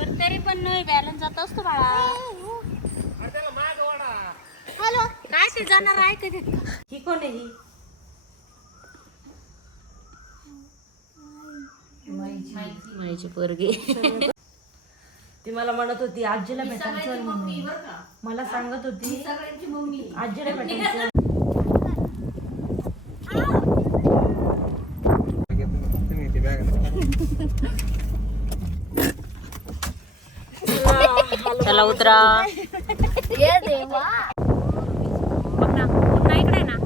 पण तरी पण नाही बॅलन्स जात असतो बाळा. हॅलो काय ते जाणार आहे कधी ही कोण आहे ही? माईची पोरगी. ती मला म्हणत होती आजीला भेटायचं म्हणून. मला सांगत होती आजीला भेटायचं. चला उतरा. पुन्हा इकडे ना.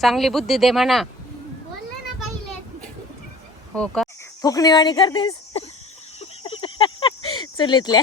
चांगली बुद्धी दे म्हणा. हो का? फुकणीवाणी करतेस? चुलीतल्या.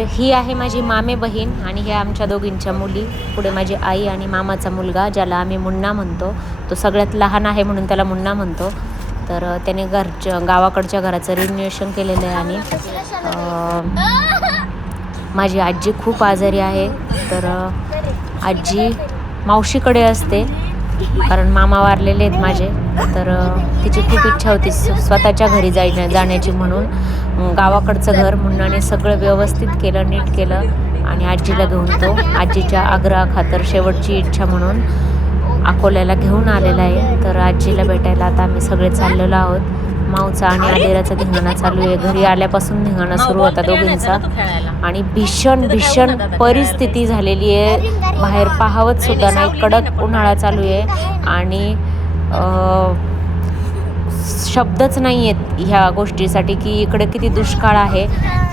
तर ही आहे माझी मामे बहीण आणि ह्या आमच्या दोघींच्या मुली. पुढे माझी आई आणि मामाचा मुलगा ज्याला आम्ही मुन्ना म्हणतो. तो सगळ्यात लहान आहे म्हणून त्याला मुन्ना म्हणतो. तर त्याने घरच्या गावाकडच्या घराचं रिन्युएशन केलेलं आहे आणि माझी आजी खूप आजारी आहे. तर आजी मावशीकडे असते. कारण मामा वारलेले आहेत माझे. तर तिची खूप इच्छा होती स्वतःच्या घरी जाय जाण्याची म्हणून. गावाकडचं घर मुन्नाने सगळं व्यवस्थित केलं नीट केलं आणि आजीला घेऊन तो आजीच्या आग्रहाखातर शेवटची इच्छा म्हणून अकोल्याला घेऊन आलेला आहे. तर आजीला भेटायला आता आम्ही सगळे चाललेलो आहोत. माऊचा आणि आदेराचा धिंगाणा चालू आहे. घरी आल्यापासून धिंगाणा सुरू होता दोघींचा. आणि भीषण भीषण परिस्थिती झालेली आहे. बाहेर पाहावत सुद्धा नाही. कडक उन्हाळा चालू आहे. आणि शब्दच नाही आहेत ह्या गोष्टीसाठी की इकडे किती दुष्काळ आहे.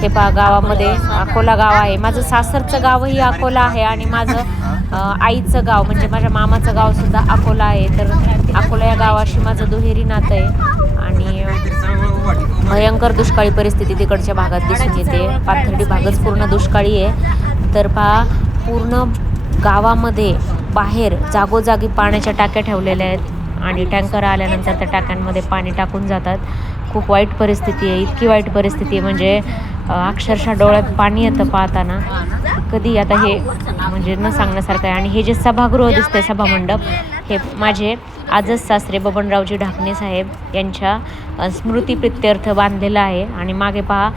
हे पहा गावामध्ये अकोला गाव आहे. माझं सासरचं गावही अकोला आहे आणि माझं आईचं गाव म्हणजे माझ्या मामाचं गावसुद्धा अकोला आहे. तर अकोला या गावाशी माझं दुहेरी नातं आहे. आणि भयंकर दुष्काळी परिस्थिती तिकडच्या भागात दिसून येते. पाथर्डी भागच पूर्ण दुष्काळी आहे. तर पहा पूर्ण गावामध्ये बाहेर जागोजागी पाण्याच्या टाक्या ठेवलेल्या आहेत आणि टँकर आल्यानंतर त्या टाक्यांमध्ये पाणी टाकून जातात. खूप वाईट परिस्थिती आहे. इतकी वाईट परिस्थिती आहे. म्हणजे अक्षरशः डोळ्यात पाणी येतं पाहताना. कधी आता हे म्हणजे न सांगण्यासारखं आहे. आणि हे जे सभागृह दिसते सभामंडप हे माझे आजच सासरे बबनरावजी ढाकणे साहेब यांच्या स्मृती स्मृतीप्रित्यर्थ बांधलेला आहे. आणि मागे पहा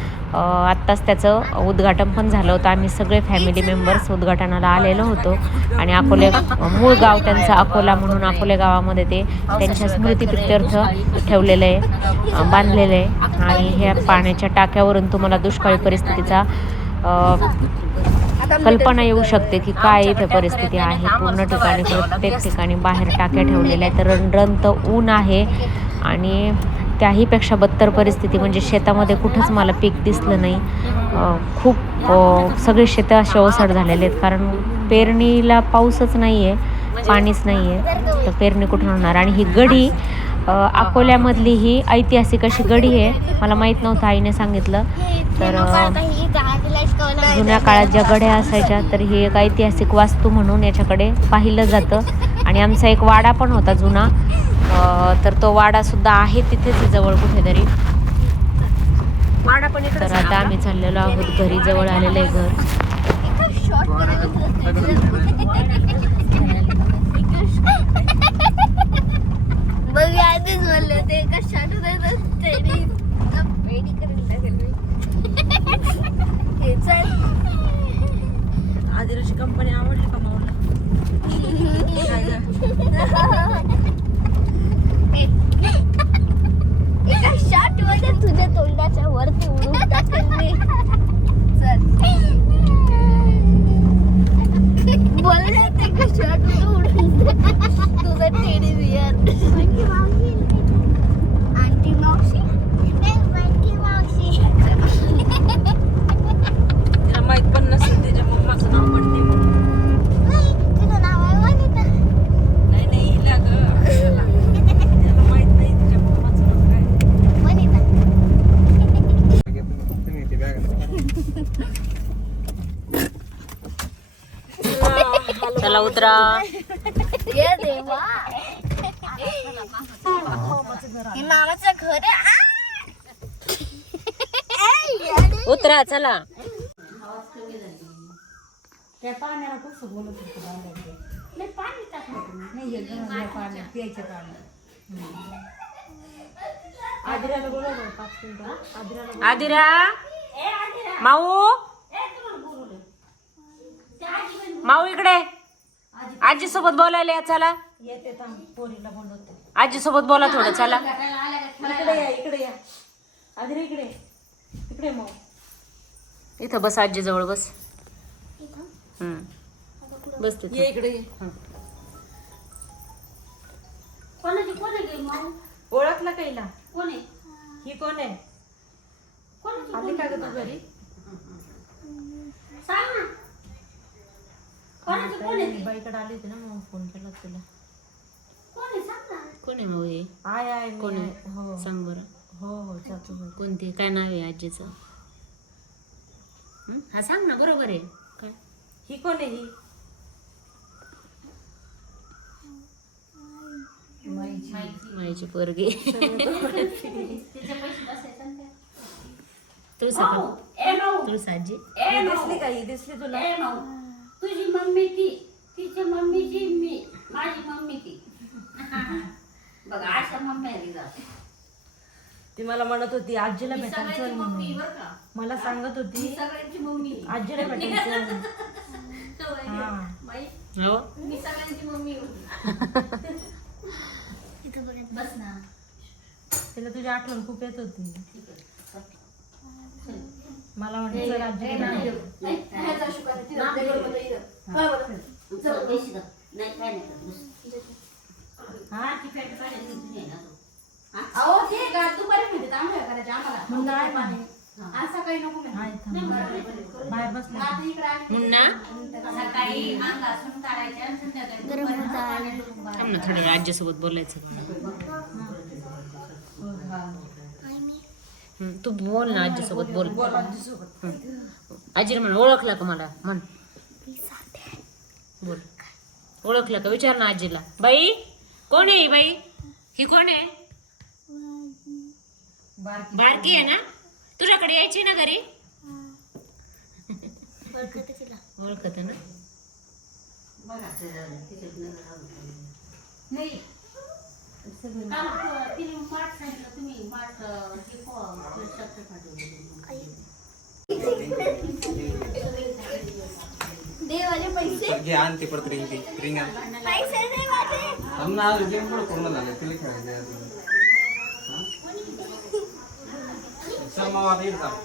आत्ताच त्याचं उद्घाटन पण झालं होतं. आम्ही सगळे फॅमिली मेंबर्स उद्घाटनाला आलेलो होतो. आणि अकोले मूळ गाव त्यांचं अकोला म्हणून अकोले गावामध्ये ते त्यांच्या स्मृतीप्रित्यर्थ ठेवलेलं आहे बांधलेलं आहे. आणि ह्या पाण्याच्या टाक्यावरून तुम्हाला दुष्काळी परिस्थितीचा कल्पना येऊ शकते की काय इथे परिस्थिती आहे. पूर्ण ठिकाणी प्रत्येक ठिकाणी बाहेर टाक्या ठेवलेल्या आहेत. रणरणत ऊन आहे आणि त्याहीपेक्षा बत्तर परिस्थिती म्हणजे शेतामध्ये कुठंच मला पीक दिसलं नाही. खूप सगळे शेतं असे ओसाड झालेले आहेत. कारण पेरणीला पाऊसच नाही आहे पाणीच नाही आहे तर पेरणी कुठून होणार? आणि ही गडी अकोल्यामधली ही ऐतिहासिक अशी गडी आहे. मला माहीत नव्हतं आईने सांगितलं. तर जुन्या काळात ज्या गड्या असायच्या तर ही एक ऐतिहासिक वास्तू म्हणून याच्याकडे पाहिलं जातं. आणि आमचा एक वाडा पण होता जुना. अं, तर तो वाडा सुद्धा आहे तिथेच जवळ कुठेतरी. तर आता आम्ही चाललेलो आहोत. घरी जवळ आलेलं आहे घर. आधीच म्हणलं ते कशात पेडी पेडी करून टाकेल मी. हे चल. आदिराची कंपनी आवडली का माऊला? काय गं? एका शॉटमध्ये तुझ्या तोंडाच्या वरती उडून टाकेल मी चल. बोलले ते शॉट उडून तुझं टेडी बियर आंटी मावशी तिला माहीत पण नसेल तिच्या मम्माचं नाव पडते नाही नाही हिला चला उतरा. उतरा चला. त्या पाण्याला कसं बोलत होतं बांधायचं? नाही हे गव्हाच्या पाण्यात प्यायच्या पाण्यात. आदिराला बोलव पाच मिनिटं. आदिराला आदिरा! माऊ! माऊ इकडे. आजी सोबत बोलायला या चला. येते थांब पोरीला बोलवते. आजी सोबत बोला थोडं चला. इकडे या इकडे या. आदिरा इकडे. इकडे मग. इथं बस आजी जवळ बस हम्म. बस तिथं. ये इकडे ये. ओळखला कैला ही कोण आहे? आली का तू घरी? मी बाईकडे आली होती ना मग फोन केला तुला. कोण आहे? माऊ हे? आय आय कोण आहे? आहे. हो. सांग बरं. हो हो घरी. कोणती काय नाव आहे आजीचं? हं? हा सांग ना बरोबर आहे. काय? ही कोण आहे ही? माईची. पोरगी. तुळसा ही दिसली का? ही दिसली तुला? तुझी मम्मी ती. तिची मम्मीची मी माझी मम्मी ती. बघा जाते. ती मला म्हणत होती आजीला भेटायचं सगळ्यांची मम्मी म्हणून. बरं का? मला सांगत होती सगळ्यांची मम्मी. आजीला भेटायचं हा हो मी सगळ्यांची मम्मी होती. बस ना. तिला तुझी आठवण खूप येत होती. मला म्हणते चल आजीला भेटू. नाही काय नाही हा ती ना तो. अहो ते गा दुपारी म्हणते आंघोळ करायचे आम्हाला. मग नाही पाणी आज सकाळी नको म्हणते. इथं बाहेर बसले. आता इकडे आली. मुन्ना? सकाळी अंग घासून काढायच्या आणि संध्याकाळी दुपारी बाहेर. थांब ना थोडं वेळ आजीसोबत बोलायचं हं, तू बोल ना आजीसोबत बोल. हं. आजीला म्हण ओळखला का मला? म्हण. बोल. ओळखला का? विचार ना आजीला. बाई! कोण आहे ही बाई? ही कोण आहे? बारकी. बारकी आहे ना? तुझ्याकडे यायची ना घरी? ओळखत ना. नाही. तुम्ही पैसे. घे आण ते परत रिंग ती रिंग आण. पैसे दे माझे. थांब ना आज गेम पूर्ण झालं तिला खेळायचं आहे अजून. हा? चल मग आता इथं थांब.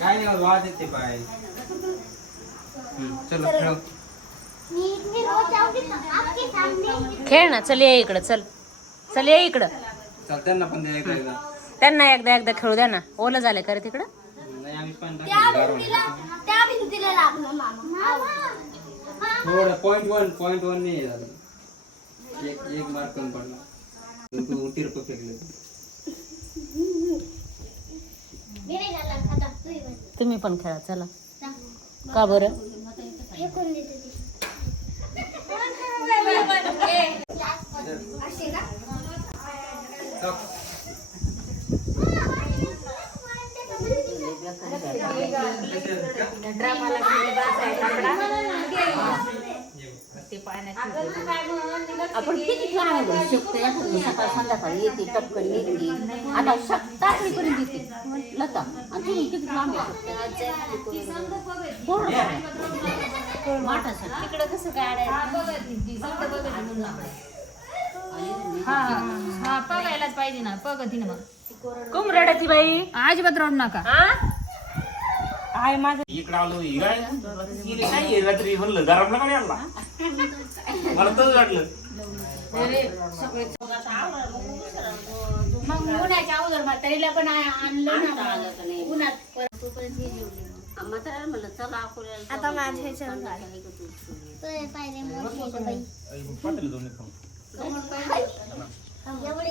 काय नाही येते पाय हम्म, चलो खेळ. मी रोज ना आपके सामने खेळ ना चल ये इकडं चल. चल ये इकडं. चल त्यांना पण द्या एकदा एकदा. त्यांना एकदा एकदा खेळू द्या ना. ओलं झालं का रे तिकडं. त्या भिंतीला लागलं मामा. थोडं पॉईंट वन पॉईंट वन नाही झालं एक एक मार्क कमी पडला. तू तिरप फेकले. मी नाही झाला खाता तू ही बस. तुम्ही पण खेळा चला. का बरं? फेकून ती. आपण किती शकतो सकाळ संध्याकाळी येते टपकन आता येते लता आणि तुम्ही किती लांब तिकडं कसं काढायचं हा बघायलाच पाहिजे ना प्रगती ना मग. कुम रडती बाई. अजिबात रडू नका. हा आय माझं? इकडे आलो ही काय तिने काय आहे? रात्री म्हणलं गरमला आणला मला तसंच वाटलं मग उन्हाच्या अगोदर म्हातारीला पण आणलं ना उन्हात. हे. म्हाताऱ्याला म्हणलं चला अकोल्याला आता माझ्या ह्याच्यावर काय? तो? पाहिजे मोठी आहे बाई. एवढी?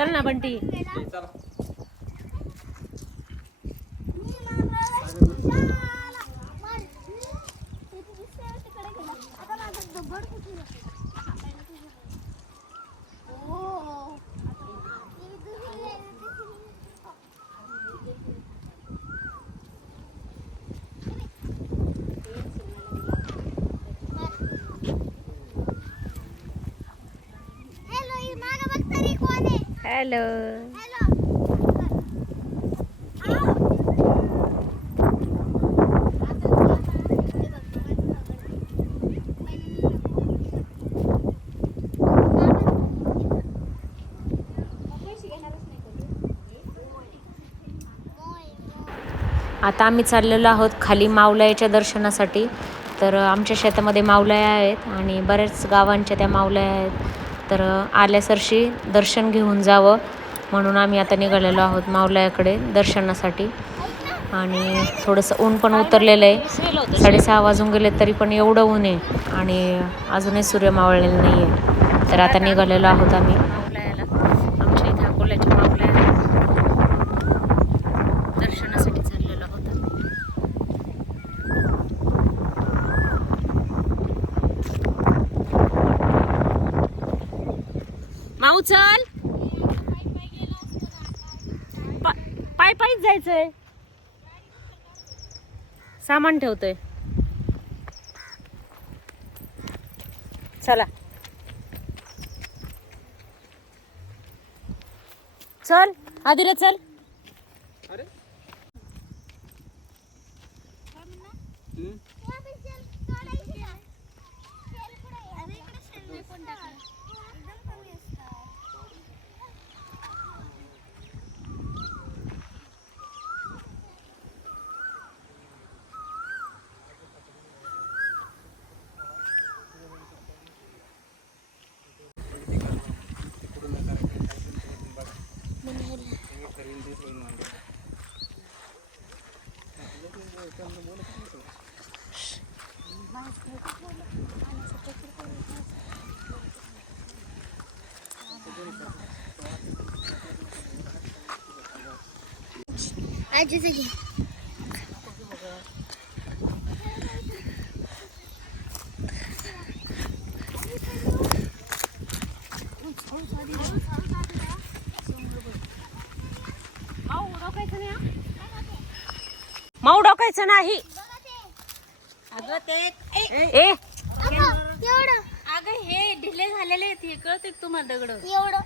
चल ना बंटी. चला. हॅलो आता आम्ही चाललेलो आहोत खाली मावलायाच्या दर्शनासाठी. तर आमच्या शेतामध्ये मावलाया आहेत आणि बऱ्याच गावांच्या त्या मावलाया आहेत. तर आल्यासरशी दर्शन घेऊन जावं म्हणून आम्ही आता निघालेलो आहोत मावलायाकडे दर्शनासाठी. आणि थोडंसं ऊन पण उतरलेलं आहे. साडेसहा वाजून गेले तरी पण एवढं ऊन आहे आणि अजूनही सूर्य मावळलेला नाही आहे तर आता निघालेलो आहोत आम्ही मावलायाला आमच्या इथे अकोल्याच्या मावल्या आहेत दर्शनासाठी चाललेलो आहोत आम्ही माऊ चल पा- पाय पायीच जायचंय सामान ठेवतोय. चला. चल आदिरा चल हम्म? आजीचं घे माऊ नाही. अगं ते ए एवढं. अगं हे ढिले झालेले आहेत हे कळते तुम्हाला दगड? एवढं.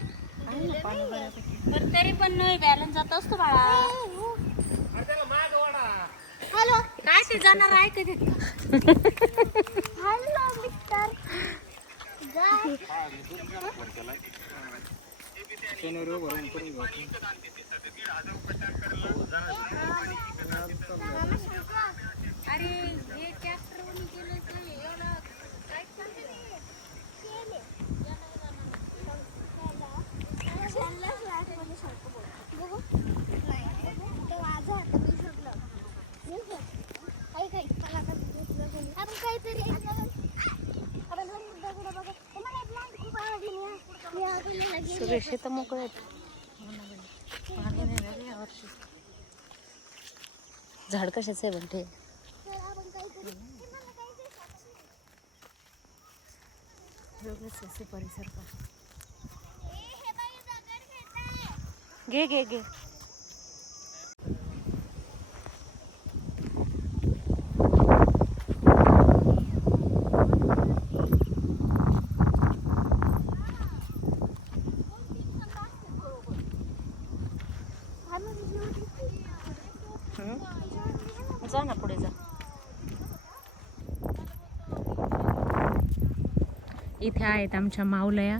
पण तरी पण नाही बॅलन्स जात असतो बाळा. हॅलो. काय ते जाणार आहे कधी हॅलो मिस्टर. गाय अरे हे ट्रॅक्टर केलं एवढं काय बघू तो माझा हात मी सोडलं काही काही मला आपण काहीतरी आपण मला खूप आवडली. मी सुरेश तर मोकळे आहेत झाड कशाचं आहे काहीतरी परिसर. घे घे घे जा ना पुढे जा इथे आहेत आमच्या मावलया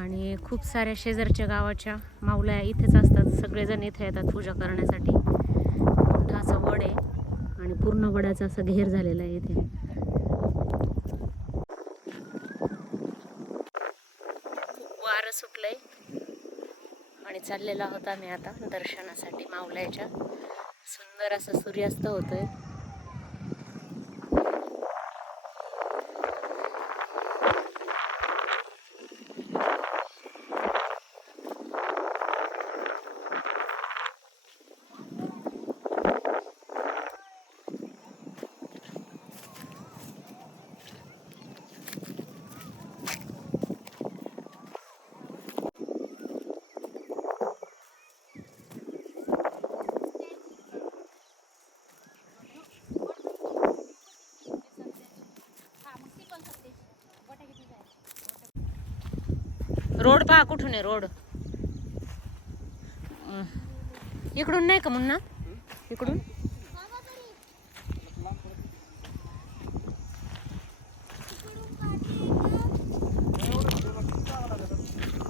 आणि खूप साऱ्या शेजारच्या गावाच्या मावलया इथेच असतात. सगळेजण इथे येतात पूजा करण्यासाठी. मोठा असं वड आहे आणि पूर्ण वडाचा असा घेर झालेला आहे इथे. खूप वारं सुटलंय. आणि चाललेला होता मी आता दर्शनासाठी मावल्याच्या. सुंदर असा सूर्यास्त होतोय. रोड पहा कुठून आहे रोड. इकडून नाही का मुन्ना? इकडून?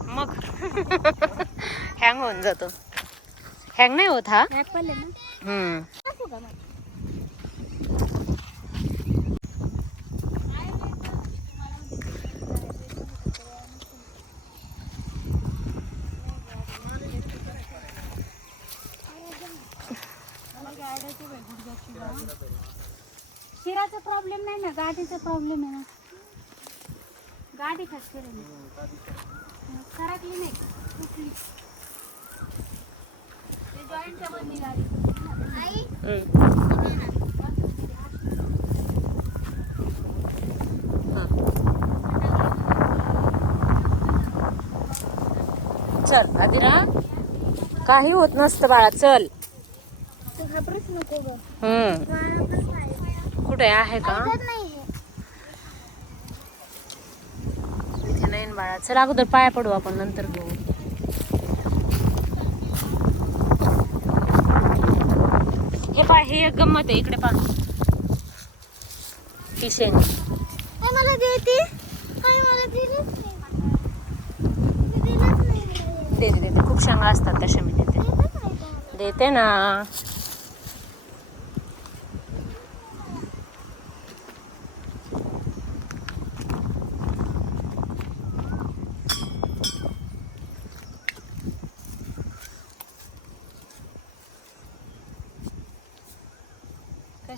मग. हँग होऊन जातो. हँग नाही होत हा? हम्म टाकू का मग? शिराचा प्रॉब्लेम नाही ना गाडीचा प्रॉब्लेम आहे ना. गाडी फसते रे सरकली नाही. कुठली जॉईंटच्या बंदी गाडी. आई. चल आदिरा. काही होत नसतं बाळा चल. हम्म. कुठे आहे का? ना बाळा चल अगोदर पाया पडू आपण नंतर घेऊ. हे पाय हे एक गंमत आहे इकडे पा किशेन आई मला देते. देते देते खूप शेंगा असतात तशा मी देते देतच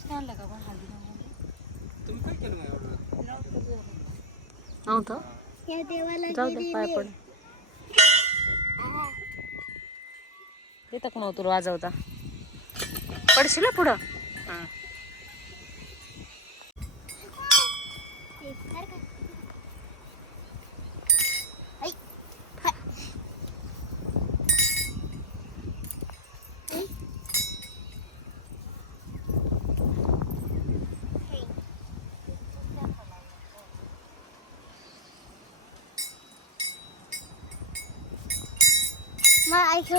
नाही का? देते ना तुम्ही काय केलं नाही एवढं? नव्हतं या देवाला जाऊ दे गेलेले. पाय पड देतं का मग तुला वाजवता पडशील हं पुढं हं. ते धर का? आई. हाय. आई. हे. मग आई खेळ.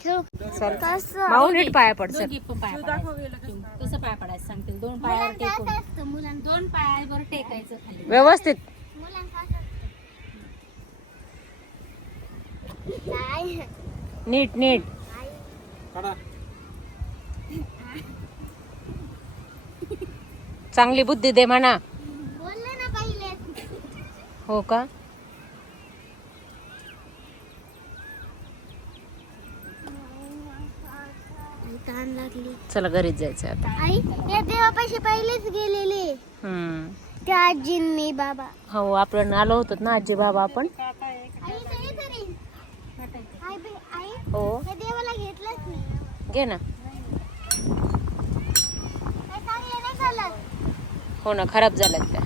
खेळ. चल. कसं? नीट पाया पड चल. दोघी पण पाय पडायचं. कसं? पाय पडायचं सांगते. दोन पायावर मुलांचं टेकून. असं असतं मुलांचं. दोन पायावर टेकायचं खाली. व्यवस्थित. मुलांचं असं असतं. नाही नीट नीट. काढा. चांगली बुद्धी दे म्हणा. बोलले ना पहिले. हो का? लागली. चला घरीच जायचं आता. आई या देवापाशी पहिलेच गेलेले. हम्म. त्या आजींनी बाबा. हो आपण आलो होतो ना आजी बाबा आपण. आई तरी तरी. आई बे- आई हो. या देवाला घेतलंच नाही. घे ना. काय चांगलं नाही चालत. हो ना खराब झाल्यात त्या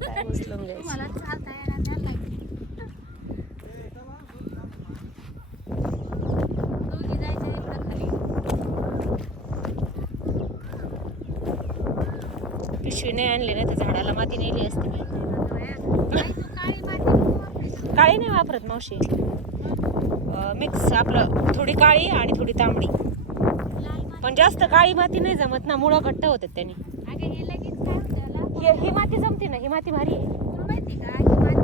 काय उचलून घ्यायचं मला चालता येणार नाही दोघी जायचं इकडं खाली पिशवी नाही आणली नाही तर झाडाला माती नेली असते. काळी नाही वापरत मावशी. मिक्स आपलं थोडी काळी आणि थोडी तांबडी. पण जास्त काळी माती नाही जमत ना मुळं घट्ट होतात त्यांनी. ही माती जमते ना ही माती भारी आहे.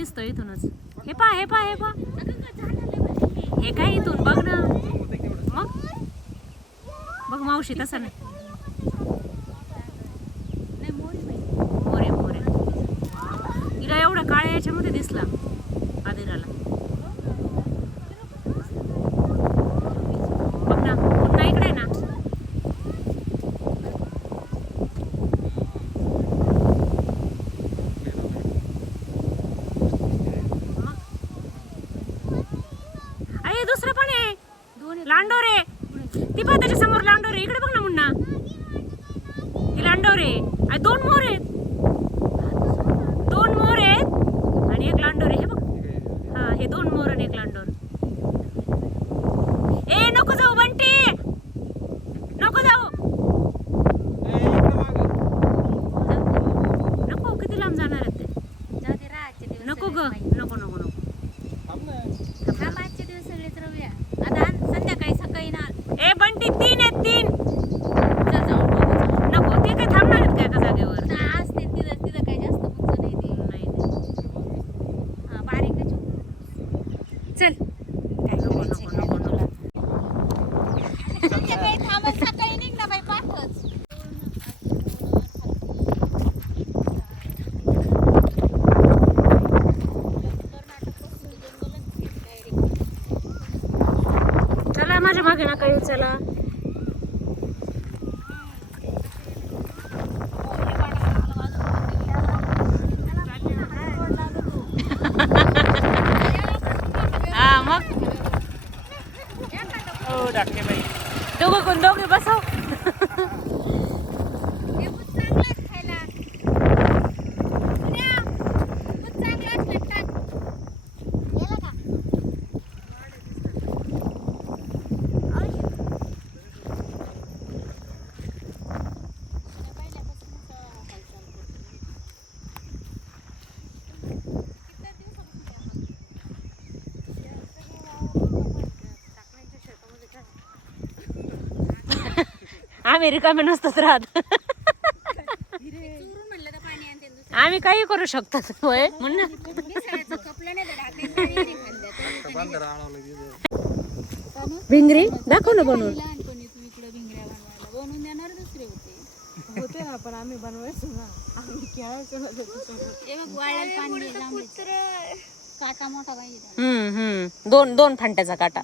दिसतो इथूनच. हे पा हे पा हे पा हे काय इथून? बघ ना. मग? बघ मावशी तसं नाही. मोरे मोरे. तिला एवढा काळ्या याच्यामध्ये दिसला आदिराला. हा मग. हो डॉक्टर बाई. दोघं कोण दोघे बसव. आम्ही रिकामे नसतोच राहत. आम्ही काही करू शकतो होय? म्हणून भिंगरी? दाखव ना बनवून. आम्ही दोन दोन फांट्याचा काटा.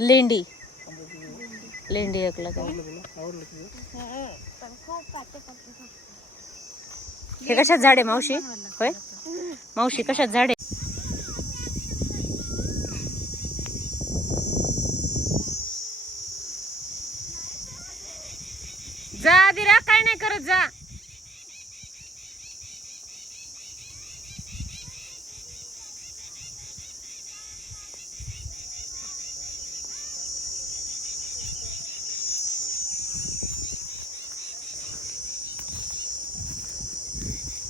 लेंडी. लेंडी एकला हे कशात झाड आहे मावशी? होय? मावशी कशात झाड? आहे जा दिरा काय नाही करत जा.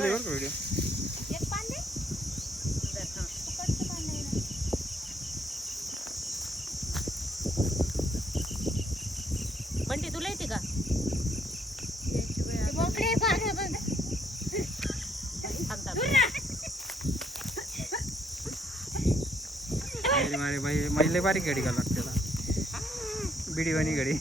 चालू आहे व्हिडिओ बंटी तुला येते का? मारे मारे बारीक घडी घाला त्याला बिडीवाणी घडी.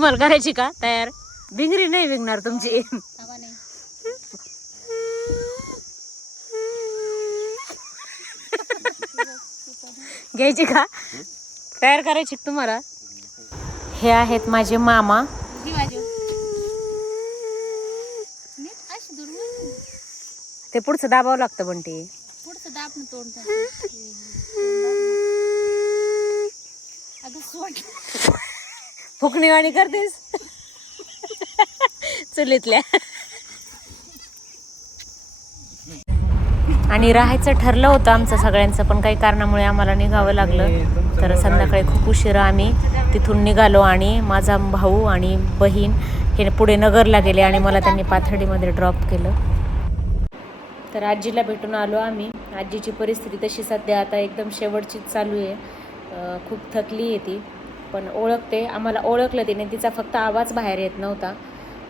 तुम्हाला करायची का? तयार? भिंगरी नाही विकणार तुमची. घ्यायची का? तयार करायची का तुम्हाला? हे आहेत माझे मामा. ते पुढचं दाबावं लागतं पण ते. पुढचं दाब ना तोंड. अगं सोड. फुकणीवाणी करतेस? चुलीतल्या. आणि राहायचं ठरलं होतं आमचं सगळ्यांचं पण काही कारणामुळे आम्हाला निघावं लागलं. तर संध्याकाळी खूप उशिरा आम्ही तिथून निघालो आणि माझा भाऊ आणि बहीण हे पुढे नगरला गेले आणि मला त्यांनी पाथर्डीमध्ये ड्रॉप केलं. तर आजीला भेटून आलो आम्ही. आजीची परिस्थिती तशी सध्या आता एकदम शेवटचीच चालू आहे. खूप थकली आहे ती. पण ओळखते. आम्हाला ओळखलं तिने. तिचा फक्त आवाज बाहेर येत नव्हता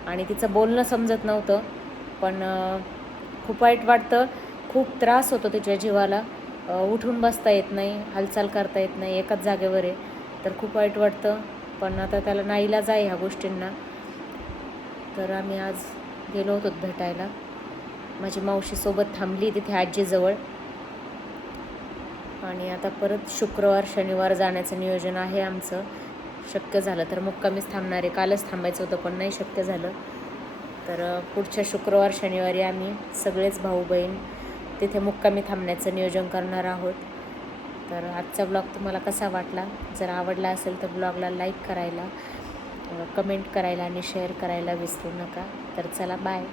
आणि तिचं बोलणं समजत नव्हतं. पण खूप वाईट वाटतं. खूप त्रास होतो तिच्या जीवाला. उठून बसता येत नाही हालचाल करता येत नाही एकाच जागेवर आहे तर खूप वाईट वाटतं. पण आता त्याला नाईलाज आहे ह्या गोष्टींना. तर आम्ही आज गेलो होतो भेटायला. माझी मावशीसोबत थांबली तिथे आजीजवळ. आणि आता परत शुक्रवार शनिवार जाण्याचं नियोजन आहे आमचं. शक्य झालं तर मुक्कामीच थांबणार आहे. कालच थांबायचं होतं पण नाही शक्य झालं. तर पुढच्या शुक्रवार शनिवारी आम्ही सगळेच भाऊ बहीण तिथे मुक्कामी थांबण्याचं नियोजन करणार आहोत. तर आजचा ब्लॉग तुम्हाला कसा वाटला? जर आवडला असेल तर ब्लॉगला लाईक करायला कमेंट करायला आणि शेअर करायला विसरू नका. तर चला बाय.